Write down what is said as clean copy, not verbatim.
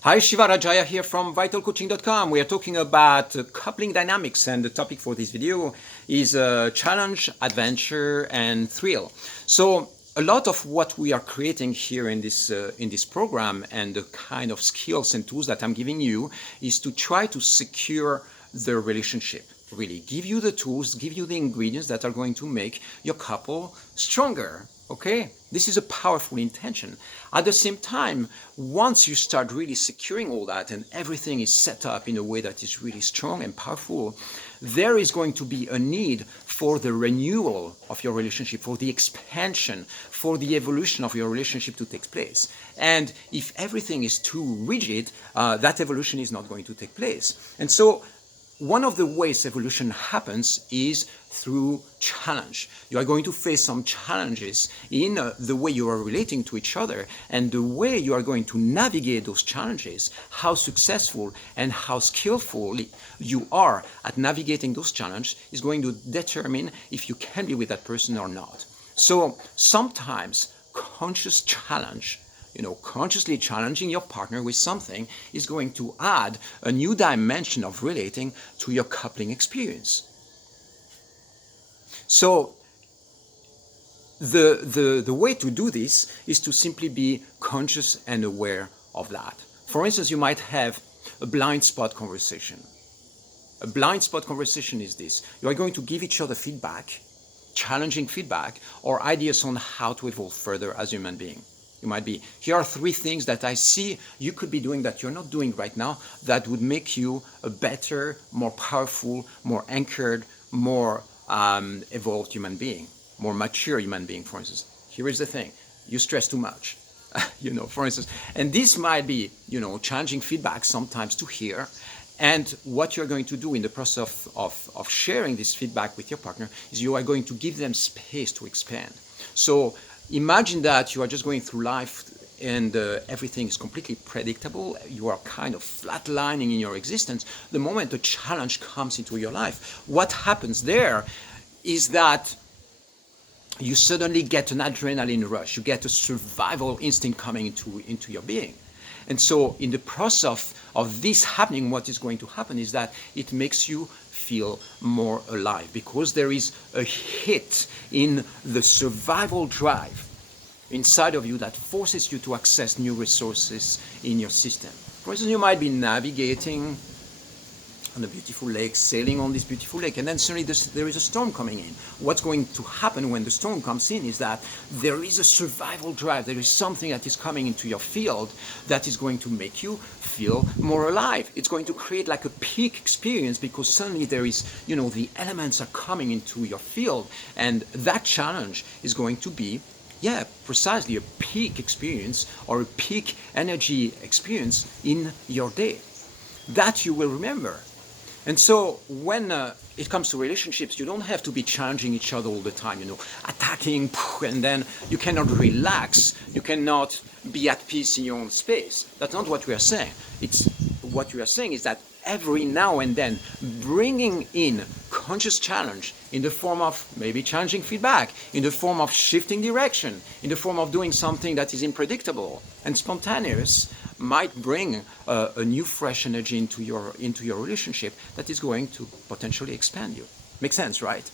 Hi, Shiva, Rajaya here from vitalcoaching.com. We are talking about coupling dynamics, and the topic for this video is challenge, adventure, and thrill. So a lot of what we are creating here in this program and the kind of skills and tools that I'm giving you is to try to secure the relationship. Really give you the tools, give you the ingredients that are going to make your couple stronger. Okay, this is a powerful intention. At the same time, once you start really securing all that and everything is set up in a way that is really strong and powerful, there is going to be a need for the renewal of your relationship, for the expansion, for the evolution of your relationship to take place. And if everything is too rigid, that evolution is not going to take place. And so one of the ways evolution happens is through challenge. You are going to face some challenges in the way you are relating to each other, and the way you are going to navigate those challenges, how successful and how skillful you are at navigating those challenges is going to determine if you can be with that person or not. So sometimes conscious challenge, consciously challenging your partner with something is going to add a new dimension of relating to your coupling experience. So the way to do this is to simply be conscious and aware of that. For instance, you might have a blind spot conversation. A blind spot conversation is this. You are going to give each other feedback, challenging feedback, or ideas on how to evolve further as a human being. You might be, here are 3 things that I see you could be doing that you're not doing right now that would make you a better, more powerful, more anchored, more evolved human being, more mature human being, for instance. Here is the thing, you stress too much, for instance. And this might be, challenging feedback sometimes to hear. And what you're going to do in the process of sharing this feedback with your partner is you are going to give them space to expand. So imagine that you are just going through life and everything is completely predictable. You are kind of flatlining in your existence. The moment a challenge comes into your life, what happens there is that you suddenly get an adrenaline rush. You get a survival instinct coming into your being. And so in the process of this happening, what is going to happen is that it makes you feel more alive, because there is a hit in the survival drive inside of you that forces you to access new resources in your system. For instance, you might be navigating on a beautiful lake, sailing on this beautiful lake, and then suddenly there is a storm coming in. What's going to happen when the storm comes in is that there is a survival drive. There is something that is coming into your field that is going to make you feel more alive. It's going to create like a peak experience, because suddenly there is, the elements are coming into your field, and that challenge is going to be precisely a peak experience or a peak energy experience in your day that you will remember. And so when it comes to relationships, you don't have to be challenging each other all the time, attacking, and then you cannot relax. You cannot be at peace in your own space. That's not what we are saying. What we are saying is that every now and then, bringing in conscious challenge in the form of maybe challenging feedback, in the form of shifting direction, in the form of doing something that is unpredictable and spontaneous, might bring a new fresh energy into your relationship that is going to potentially expand you. Makes sense, right?